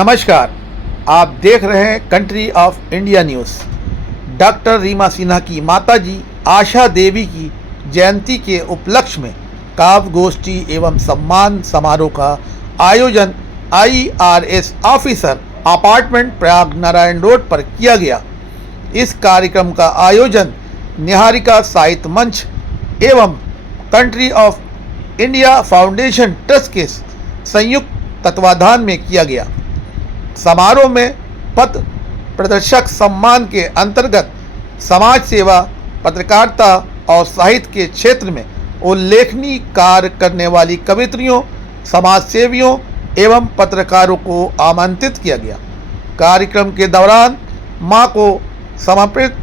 नमस्कार, आप देख रहे हैं country of India news. Doctor Reema Sinha की माताजी आशा देवी की जयंती के उपलक्ष्य में काव्य गोष्ठी एवं सम्मान समारोह का आयोजन IRS officer apartment Prayag Narayan road पर किया गया। इस कार्यक्रम का आयोजन निहारिका साहित्य मंच एवं country of India foundation trust के संयुक्त तत्वाधान में किया गया। समारोह में पथ प्रदर्शक सम्मान के अंतर्गत समाज सेवा, पत्रकारिता और साहित्य के क्षेत्र में उल्लेखनीय कार्य करने वाली कवियत्रियों, समाज सेवियों एवं पत्रकारों को आमंत्रित किया गया। कार्यक्रम के दौरान मां को समर्पित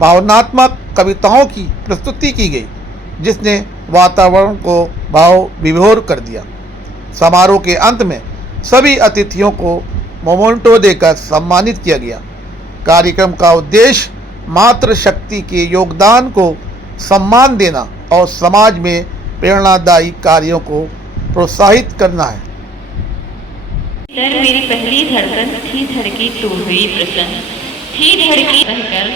भावनात्मक कविताओं की प्रस्तुति की गई, जिसने वातावरण को भाव विभोर कर दिया। समारोह के अंत में सभी अतिथियों को मोमेंटो देकर सम्मानित किया गया। कार्यक्रम का उद्देश्य मातृशक्ति के योगदान को सम्मान देना और समाज में प्रेरणादायी कार्यों को प्रोत्साहित करना है। सर, मेरी पहली धड़कन थी धड़की तू हुई प्रसन्न, थी धड़की सहकर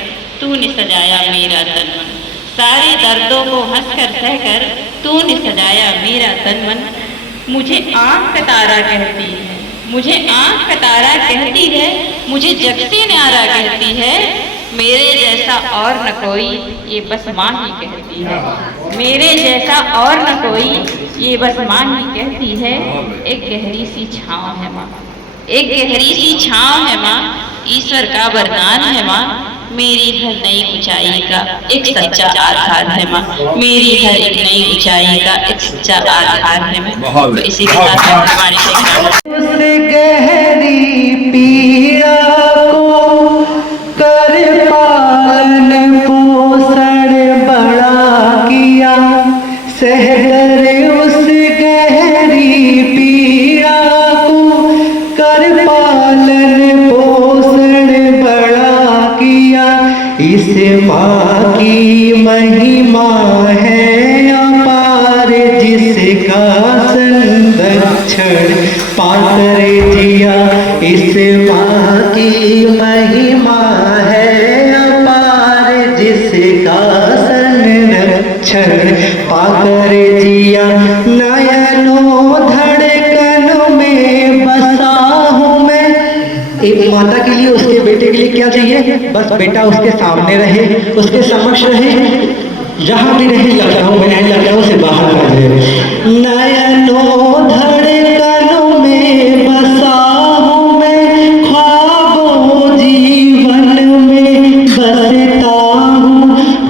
तूने सजाया मेरा तन मन, सारे दर्दों को हंसकर सहकर तूने सजाया मेरा तन मन। मुझे आँख का तारा कहती है, मुझे आँख का तारा कहती है, मुझे जगती न्यारा कहती है, मेरे जैसा और न कोई ये बस माँ ही कहती है, मेरे जैसा और न कोई ये बस माँ ही कहती है। एक गहरी सी छाँव है माँ, एक गहरी सी छाँव है माँ, ईश्वर का वरदान है माँ, मेरी हर नई ऊंचाई का एक सच्चा आधार है माँ, मेरी हर एक नई ऊंचाई का एक सच्चा आधार है माँ। तो इसी के साथ हमारे उस गहरी पीड़ा को कर पालन पोषण बड़ा किया, सहकर उस गहरी पीड़ा को कर पालन पोषण बड़ा किया। इस माँ की महिमा है अपार, जिसका संरक्षण पाकर जिया। इस माँ की महिमा है अपार, जिसका संरक्षण पाकर जिया। नयनों धड़कनों में बसा हूँ मैं। एक माता के लिए उसके बेटे के लिए क्या चाहिए? बस बेटा उसके सामने रहे, उसके समक्ष रहे, जहाँ भी रहे जाता हूँ मैं जाता हूँ से बाहर आ जाए। नयनों धड़कनों में बसा हूँ मैं, ख्वाबों जीवन में बसता हूँ,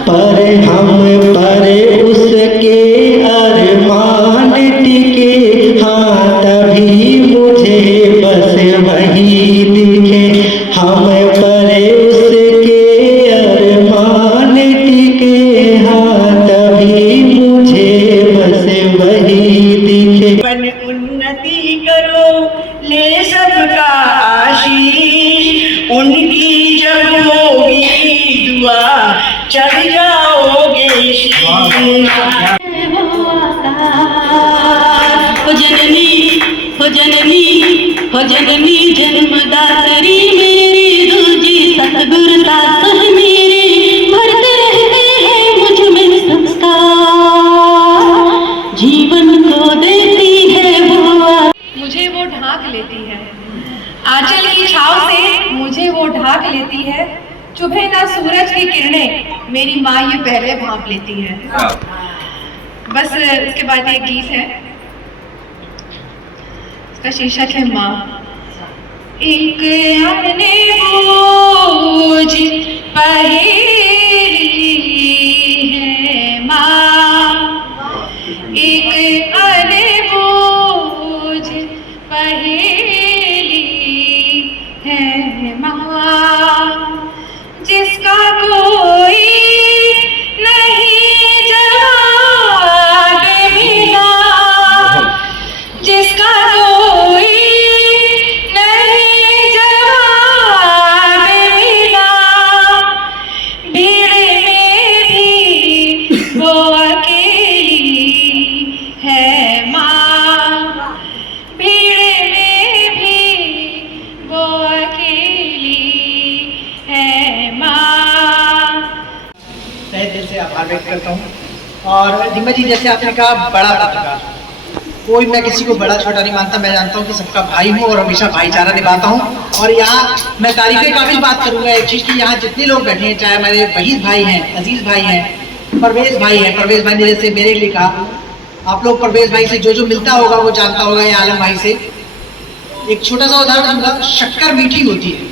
पर हम पर उसके अरमान टिके, हाँ तभी मुझे बस वही दिखे। हम पर उसके अरमान टिके, हाँ तभी मुझे बस वही दिखे। उन्नति करो ले सबका आशीष, उनकी जब होगी दुआ चढ़ जाओगे हो जननी, हो जननी, हो जननी जन्मदात्री मेरी दूजी सतगुरता सह मेरे, भरते रहते हैं मुझ में संस्कार, जीवन को देती है वो, मुझे वो ढाक लेती है, आंचल की छाव से मुझे वो ढाक लेती है। चुभे ना सूरज की किरणें, मेरी माँ ये पहले भांप लेती है। बस इसके बाद एक गीत है, इसका शीर्षक है माँ। एक अपने बोझ पहेली है माँ, एक अपने बोझ पहेली है माँ, जिसका कोई नहीं जवाब मिला, जिसका कोई नहीं जवाब मिला, दिल से आभार व्यक्त करता हूँ। और डिम्बा जी, जैसे आपने कहा बड़ा पत्रकार, कोई मैं किसी को बड़ा छोटा नहीं मानता, मैं जानता हूँ कि सबका भाई हूँ और हमेशा भाईचारा निभाता हूँ। और यहाँ मैं तारीफ़ काबिल बात करूँगा एक चीज़ की, यहाँ जितने लोग बैठे हैं, चाहे हमारे वहीद भाई हैं, अजीज़ भाई हैं, परवेज़ भाई हैं, परवेज़ भाई ने जैसे मेरे लिए कहा, आप लोग परवेज़ भाई से जो मिलता होगा वो जानता होगा, या आलम भाई से। एक छोटा सा उदाहरण दूंगा, शक्कर मीठी होती है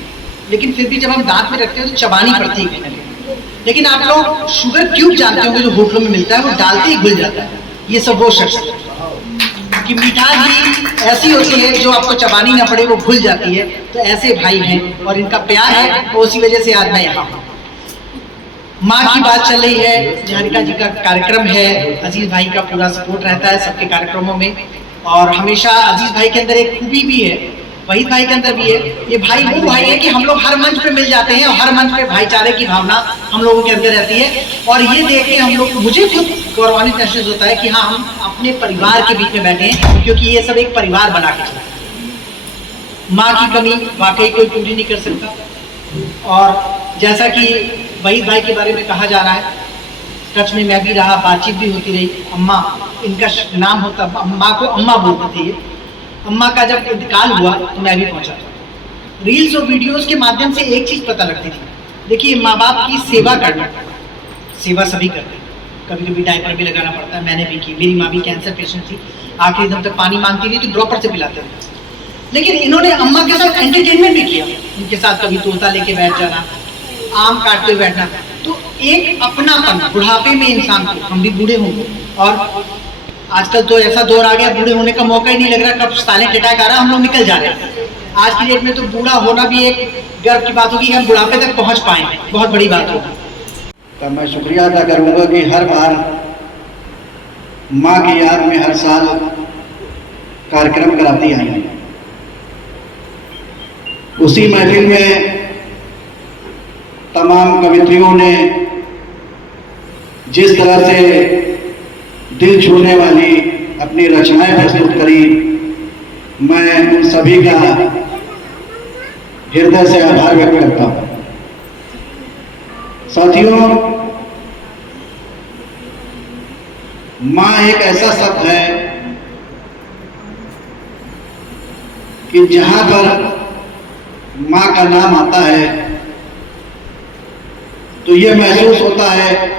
लेकिन फिर भी जब हम दांत में रखते हैं तो चबानी पड़ती है कहीं ना कहीं। लेकिन आप लोग शुगर क्यूब जानते होंगे जो होटलों में मिलता है, वो डालते ही घुल जाता है। ये सब वो शख्स कि मिठास भी ऐसी होती है जो आपको चबानी ना पड़े, वो घुल जाती है। तो ऐसे भाई हैं और इनका प्यार है, और उसी वजह से आज मैं यहाँ हूँ। माँ की बात चल रही है, निहारिका जी का कार्यक्रम है, अजीज भाई का पूरा सपोर्ट रहता है सबके कार्यक्रमों में। और हमेशा अजीज भाई के अंदर एक खूबी भी है, वहीद भाई के अंदर भी है। ये भाई वो भाई है कि हम लोग हर मंच पे मिल जाते हैं और हर मंच पे भाईचारे की भावना हम लोगों के अंदर रहती है। और ये देख के हम लोग, मुझे खुद गौरवान्वित महसूस होता है कि हाँ, हम अपने परिवार के बीच में बैठे हैं, क्योंकि ये सब एक परिवार बना के चलता है। माँ की कमी वाकई कोई पूरी नहीं कर सकता। और जैसा कि वहीद भाई के बारे में कहा जा रहा है, टच में मैं भी रहा, बातचीत भी होती रही। अम्मा इनका नाम होता, माँ को अम्मा बोलते थे। अम्मा का जब इंतकाल हुआ तो मैं भी पहुंचा था। रील्स और वीडियोस के माध्यम से एक चीज़ पता लगती थी, देखिए माँ बाप की सेवा करना, सेवा सभी करते हैं, कभी कभी डायपर भी लगाना पड़ता है, मैंने भी की। मेरी माँ भी कैंसर पेशेंट थी, आखिरी दम तक पानी मांगती थी तो ड्रॉपर से पिलाते थे। लेकिन इन्होंने अम्मा के साथ एंटरटेनमेंट भी किया, उनके साथ कभी तोता लेके बैठ जाना, आम काटते हुए बैठना। तो एक अपनापन, बुढ़ापे में इंसान को, हम भी बूढ़े होंगे और आजकल तो ऐसा दौर आ गया, बूढ़े होने का मौका ही नहीं लग रहा, कब साइलेंट अटैक आ रहा, हम लोग निकल जा रहे हैं। आज की डेट में तो बूढ़ा होना भी एक गर्व की बात होगी कि हम बुढ़ापे तक पहुंच पाए, बहुत बड़ी बात होगी। तो मैं शुक्रिया अदा करूंगा कि हर बार माँ की याद में हर साल कार्यक्रम कराती आई हैं। उसी महफिल में तमाम कवित्रियों ने जिस तरह से दिल छूने वाली अपनी रचनाएं प्रस्तुत करी, मैं उन सभी का हृदय से आभार व्यक्त करता हूं। साथियों, मां एक ऐसा शब्द है कि जहां पर मां का नाम आता है तो यह महसूस होता है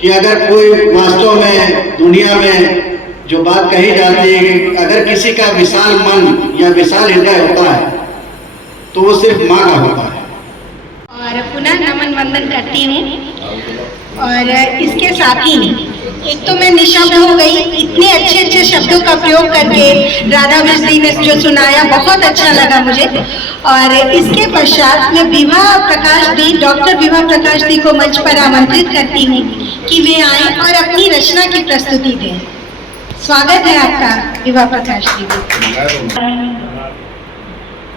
कि अगर कोई वास्तव में दुनिया में जो बात कही जाती है कि अगर किसी का विशाल मन या विशाल हृदय होता है तो वो सिर्फ माँ का होता है। और पुनः नमन वंदन करती हूँ। और इसके साथ ही एक तो मैं निशब्द हो गई, इतने अच्छे अच्छे शब्दों का प्रयोग करके राधा मिश्री ने जो सुनाया बहुत अच्छा लगा मुझे। और इसके पश्चात मैं विभा प्रकाश दी, डॉक्टर विभा प्रकाश दी को मंच पर आमंत्रित करती हूँ कि वे आए और अपनी रचना की प्रस्तुति दें। स्वागत है आपका विभा प्रकाश दी।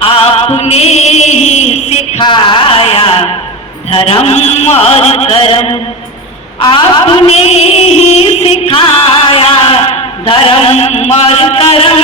आपने ही सिखाया धर्म और कर्म, आपने ही सिखाया धर्म और कर्म,